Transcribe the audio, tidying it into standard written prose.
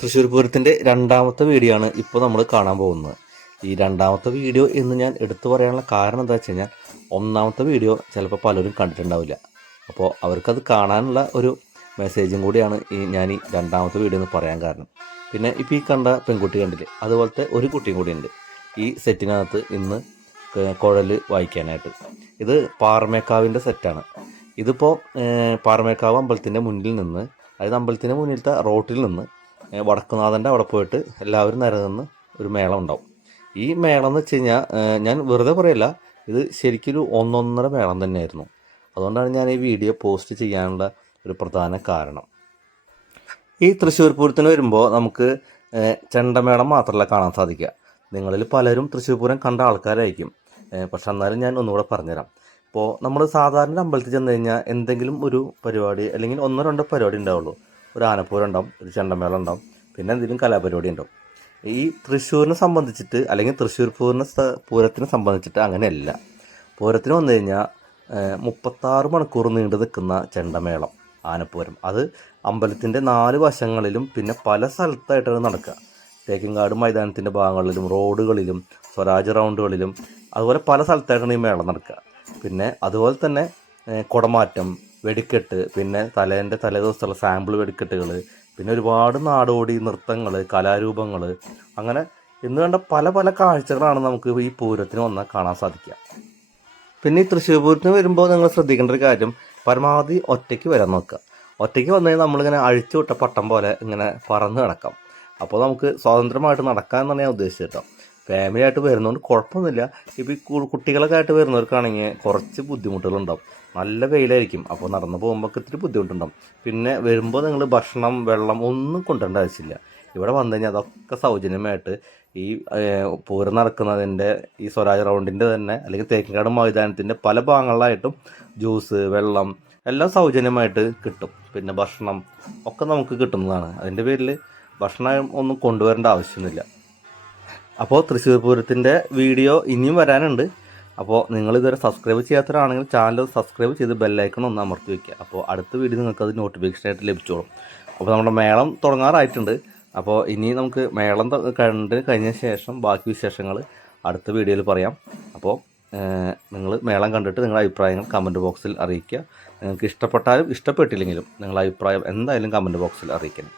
തൃശ്ശൂർ പൂരത്തിൻ്റെ രണ്ടാമത്തെ വീഡിയോ ആണ് ഇപ്പോൾ നമ്മൾ കാണാൻ പോകുന്നത്. ഈ രണ്ടാമത്തെ വീഡിയോ എന്ന് ഞാൻ എടുത്തു പറയാനുള്ള കാരണം എന്താ വെച്ച് കഴിഞ്ഞാൽ, ഒന്നാമത്തെ വീഡിയോ ചിലപ്പോൾ പലരും കണ്ടിട്ടുണ്ടാവില്ല. അപ്പോൾ അവർക്കത് കാണാനുള്ള ഒരു മെസ്സേജും കൂടിയാണ് ഞാൻ ഈ രണ്ടാമത്തെ വീഡിയോ എന്ന് പറയാൻ കാരണം. പിന്നെ ഇപ്പോൾ ഈ കണ്ട പെൺകുട്ടി കണ്ടില്ലേ, അതുപോലത്തെ ഒരു കുട്ടിയും കൂടിയുണ്ട് ഈ സെറ്റിനകത്ത് ഇന്ന് കുഴൽ വായിക്കാനായിട്ട്. ഇത് പാറമേക്കാവിൻ്റെ സെറ്റാണ്. ഇതിപ്പോൾ പാറമേക്കാവ് അമ്പലത്തിൻ്റെ മുന്നിൽ നിന്ന്, അതായത് അമ്പലത്തിൻ്റെ മുന്നിലത്തെ റോട്ടിൽ നിന്ന് വടക്കുനാഥൻ്റെ അവിടെ പോയിട്ട് എല്ലാവരും നിരന്ന് ഒരു മേളം ഉണ്ടാവും. ഈ മേളം എന്ന് വെച്ച് കഴിഞ്ഞാൽ ഞാൻ വെറുതെ പറയല്ല, ഇത് ശരിക്കൊരു ഒന്നൊന്നര മേളം തന്നെയായിരുന്നു. അതുകൊണ്ടാണ് ഞാൻ ഈ വീഡിയോ പോസ്റ്റ് ചെയ്യാനുള്ള ഒരു പ്രധാന കാരണം. ഈ തൃശ്ശൂർ പൂരത്തിന് വരുമ്പോൾ നമുക്ക് ചെണ്ടമേളം മാത്രമല്ല കാണാൻ സാധിക്കുക. നിങ്ങളിൽ പലരും തൃശ്ശൂർ പൂരം കണ്ട ആൾക്കാരായിരിക്കും. പക്ഷെ എന്നാലും ഞാൻ ഒന്നുകൂടെ പറഞ്ഞുതരാം. ഇപ്പോൾ നമ്മൾ സാധാരണ അമ്പലത്തിൽ ചെന്ന് കഴിഞ്ഞാൽ എന്തെങ്കിലും ഒരു പരിപാടി അല്ലെങ്കിൽ ഒന്നോ രണ്ടോ പരിപാടി ഉണ്ടാവുള്ളൂ. ഒരു ആനപ്പൂരം ഉണ്ടാവും, ഒരു ചെണ്ടമേളം ഉണ്ടാവും, പിന്നെ എന്തെങ്കിലും കലാപരിപാടി ഉണ്ടാവും. ഈ തൃശ്ശൂരിനെ സംബന്ധിച്ചിട്ട് അല്ലെങ്കിൽ തൃശ്ശൂർ പൂരത്തിനെ സംബന്ധിച്ചിട്ട് അങ്ങനെയല്ല. പൂരത്തിന് വന്നു കഴിഞ്ഞാൽ 36 മണിക്കൂർ നീണ്ടു നിൽക്കുന്ന ചെണ്ടമേളം, ആനപ്പൂരം, അത് അമ്പലത്തിൻ്റെ 4 വശങ്ങളിലും പിന്നെ പല സ്ഥലത്തായിട്ടാണ് നടക്കുക. തേക്കിൻകാട് മൈതാനത്തിൻ്റെ ഭാഗങ്ങളിലും റോഡുകളിലും സ്വരാജ് റൗണ്ടുകളിലും അതുപോലെ പല സ്ഥലത്തായിട്ടാണ് ഈ മേളം നടക്കുക. പിന്നെ അതുപോലെ തന്നെ കുടമാറ്റം, വെടിക്കെട്ട്, പിന്നെ തലേദിവസമുള്ള സാമ്പിൾ വെടിക്കെട്ടുകൾ, പിന്നെ ഒരുപാട് നാടോടി നൃത്തങ്ങൾ, കലാരൂപങ്ങൾ, അങ്ങനെ ഇന്ന് കണ്ട പല പല കാഴ്ചകളാണ് നമുക്ക് ഈ പൂരത്തിന് വന്നാൽ കാണാൻ സാധിക്കുക. പിന്നെ ഈ തൃശ്ശൂർ പൂരത്തിന് വരുമ്പോൾ നിങ്ങൾ ശ്രദ്ധിക്കേണ്ട ഒരു കാര്യം, പരമാവധി ഒറ്റയ്ക്ക് വരാൻ നോക്കുക. ഒറ്റയ്ക്ക് വന്നു കഴിഞ്ഞാൽ നമ്മളിങ്ങനെ അഴിച്ചു വിട്ട പട്ടം പോലെ ഇങ്ങനെ പറന്ന് കിടക്കാം. അപ്പോൾ നമുക്ക് സ്വാതന്ത്ര്യമായിട്ട് നടക്കാൻ എന്നാണ് ഞാൻ ഉദ്ദേശിച്ചത് കേട്ടോ. ഫാമിലി ആയിട്ട് വരുന്നതുകൊണ്ട് കുഴപ്പമൊന്നുമില്ല. ഇപ്പോൾ ഈ കുട്ടികളൊക്കെ ആയിട്ട് വരുന്നവർക്കാണെങ്കിൽ കുറച്ച് ബുദ്ധിമുട്ടുകളുണ്ടാവും. നല്ല വെയിലായിരിക്കും, അപ്പോൾ നടന്നു പോകുമ്പോൾ ഇത്തിരി ബുദ്ധിമുട്ടുണ്ടാവും. പിന്നെ വരുമ്പോൾ നിങ്ങൾ ഭക്ഷണം, വെള്ളം ഒന്നും കൊണ്ടുവരേണ്ട ആവശ്യമില്ല. ഇവിടെ വന്നു കഴിഞ്ഞാൽ അതൊക്കെ സൗജന്യമായിട്ട് ഈ പൂരം നടക്കുന്നതിൻ്റെ ഈ സ്വരാജ് റൗണ്ടിൻ്റെ തന്നെ അല്ലെങ്കിൽ തേക്കിൻകാട് മൈതാനത്തിൻ്റെ പല ഭാഗങ്ങളിലായിട്ടും ജ്യൂസ്, വെള്ളം എല്ലാം സൗജന്യമായിട്ട് കിട്ടും. പിന്നെ ഭക്ഷണം ഒക്കെ നമുക്ക് കിട്ടുന്നതാണ്. അതിൻ്റെ പേരിൽ ഭക്ഷണം ഒന്നും കൊണ്ടുവരേണ്ട ആവശ്യമൊന്നുമില്ല. അപ്പോൾ തൃശ്ശൂർ പൂരത്തിൻ്റെ വീഡിയോ ഇനിയും വരാനുണ്ട്. അപ്പോൾ നിങ്ങളിതുവരെ സബ്സ്ക്രൈബ് ചെയ്യാത്തവരാണെങ്കിൽ ചാനൽ സബ്സ്ക്രൈബ് ചെയ്ത് ബെല്ലൈക്കൺ ഒന്ന് അമർത്തി വയ്ക്കുക. അപ്പോൾ അടുത്ത വീഡിയോ നിങ്ങൾക്കത് നോട്ടിഫിക്കേഷനായിട്ട് ലഭിച്ചോളും. അപ്പോൾ നമ്മുടെ മേളം തുടങ്ങാറായിട്ടുണ്ട്. അപ്പോൾ ഇനി നമുക്ക് മേളം കഴിഞ്ഞ ശേഷം ബാക്കി വിശേഷങ്ങൾ അടുത്ത വീഡിയോയിൽ പറയാം. അപ്പോൾ നിങ്ങൾ മേളം കണ്ടിട്ട് നിങ്ങളുടെ അഭിപ്രായങ്ങൾ കമൻറ്റ് ബോക്സിൽ അറിയിക്കുക. നിങ്ങൾക്ക് ഇഷ്ടപ്പെട്ടാലും ഇഷ്ടപ്പെട്ടില്ലെങ്കിലും നിങ്ങളുടെ അഭിപ്രായം എന്തായാലും കമൻറ്റ് ബോക്സിൽ അറിയിക്കണം.